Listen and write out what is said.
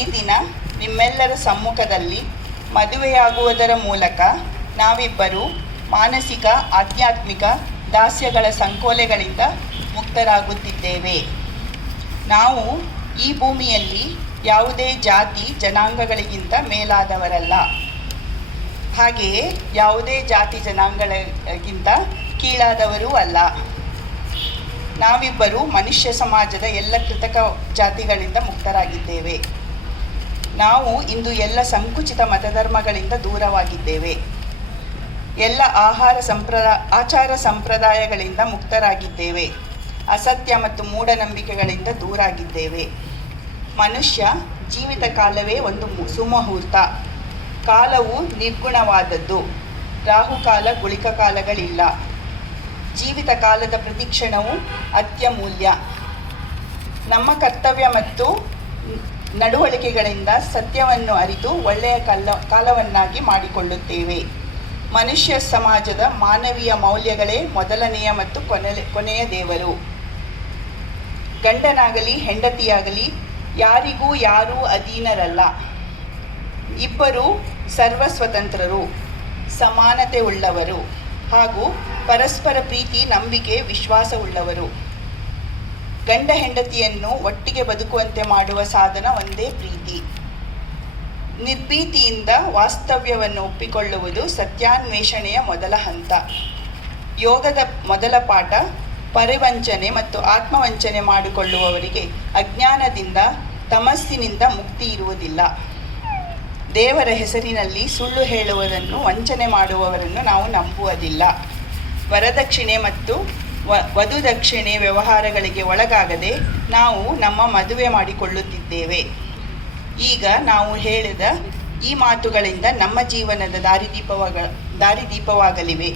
ಈ ದಿನ ನಿಮ್ಮೆಲ್ಲರ ಸಮ್ಮುಖದಲ್ಲಿ ಮದುವೆಯಾಗುವುದರ ಮೂಲಕ ನಾವಿಬ್ಬರು ಮಾನಸಿಕ ಆಧ್ಯಾತ್ಮಿಕ ದಾಸ್ಯಗಳ ಸಂಕೋಲೆಗಳಿಂದ ಮುಕ್ತರಾಗುತ್ತಿದ್ದೇವೆ. ನಾವು ಈ ಭೂಮಿಯಲ್ಲಿ ಯಾವುದೇ ಜಾತಿ ಜನಾಂಗಗಳಿಗಿಂತ ಮೇಲಾದವರಲ್ಲ, ಹಾಗೆಯೇ ಯಾವುದೇ ಜಾತಿ ಜನಾಂಗಗಳಿಗಿಂತ ಕೀಳಾದವರೂ ಅಲ್ಲ. ನಾವಿಬ್ಬರು ಮನುಷ್ಯ ಸಮಾಜದ ಎಲ್ಲ ಕೃತಕ ಜಾತಿಗಳಿಂದ ಮುಕ್ತರಾಗಿದ್ದೇವೆ. ನಾವು ಇಂದು ಎಲ್ಲ ಸಂಕುಚಿತ ಮತಧರ್ಮಗಳಿಂದ ದೂರವಾಗಿದ್ದೇವೆ. ಎಲ್ಲ ಆಚಾರ ಸಂಪ್ರದಾಯಗಳಿಂದ ಮುಕ್ತರಾಗಿದ್ದೇವೆ. ಅಸತ್ಯ ಮತ್ತು ಮೂಢನಂಬಿಕೆಗಳಿಂದ ದೂರಾಗಿದ್ದೇವೆ. ಮನುಷ್ಯ ಜೀವಿತ ಕಾಲವೇ ಒಂದು ಸುಮುಹೂರ್ತ. ಕಾಲವು ನಿರ್ಗುಣವಾದದ್ದು. ರಾಹುಕಾಲ ಗುಳಿಕ ಕಾಲಗಳಿಲ್ಲ. ಜೀವಿತ ಕಾಲದ ಪ್ರತಿಕ್ಷಣವು ಅತ್ಯಮೂಲ್ಯ. ನಮ್ಮ ಕರ್ತವ್ಯ ಮತ್ತು ನಡವಳಿಕೆಗಳಿಂದ ಸತ್ಯವನ್ನು ಅರಿತು ಒಳ್ಳೆಯ ಕಾಲವನ್ನಾಗಿ ಮಾಡಿಕೊಳ್ಳುತ್ತೇವೆ. ಮನುಷ್ಯ ಸಮಾಜದ ಮಾನವೀಯ ಮೌಲ್ಯಗಳೇ ಮೊದಲನೆಯ ಮತ್ತು ಕೊನೆಯ ದೇವರು. ಗಂಡನಾಗಲಿ ಹೆಂಡತಿಯಾಗಲಿ ಯಾರಿಗೂ ಯಾರೂ ಅಧೀನರಲ್ಲ. ಇಬ್ಬರು ಸರ್ವಸ್ವತಂತ್ರರು, ಸಮಾನತೆ ಉಳ್ಳವರು ಹಾಗೂ ಪರಸ್ಪರ ಪ್ರೀತಿ ನಂಬಿಕೆ ವಿಶ್ವಾಸವುಳ್ಳವರು. ಗಂಡ ಹೆಂಡತಿಯನ್ನು ಒಟ್ಟಿಗೆ ಬದುಕುವಂತೆ ಮಾಡುವ ಸಾಧನ ಒಂದೇ ಪ್ರೀತಿ. ನಿರ್ಭೀತಿಯಿಂದ ವಾಸ್ತವ್ಯವನ್ನು ಒಪ್ಪಿಕೊಳ್ಳುವುದು ಸತ್ಯಾನ್ವೇಷಣೆಯ ಮೊದಲ ಹಂತ. ಯೋಗದ ಮೊದಲ ಪಾಠ ಪರಿವಂಚನೆ ಮತ್ತು ಆತ್ಮವಂಚನೆ ಮಾಡಿಕೊಳ್ಳುವವರಿಗೆ ಅಜ್ಞಾನದಿಂದ ತಮಸ್ಸಿನಿಂದ ಮುಕ್ತಿ ಇರುವುದಿಲ್ಲ. ದೇವರ ಹೆಸರಿನಲ್ಲಿ ಸುಳ್ಳು ಹೇಳುವುದನ್ನು ವಂಚನೆ ಮಾಡುವವರನ್ನು ನಾವು ನಂಬುವುದಿಲ್ಲ. ವರದಕ್ಷಿಣೆ ಮತ್ತು ವಧುದಕ್ಷಿಣೆ ವ್ಯವಹಾರಗಳಿಗೆ ಒಳಗಾಗದೆ ನಾವು ನಮ್ಮ ಮದುವೆ ಮಾಡಿಕೊಳ್ಳುತ್ತಿದ್ದೇವೆ. ಈಗ ನಾವು ಹೇಳಿದ ಈ ಮಾತುಗಳಿಂದ ನಮ್ಮ ಜೀವನದ ದಾರಿದೀಪವಾಗಲಿವೆ.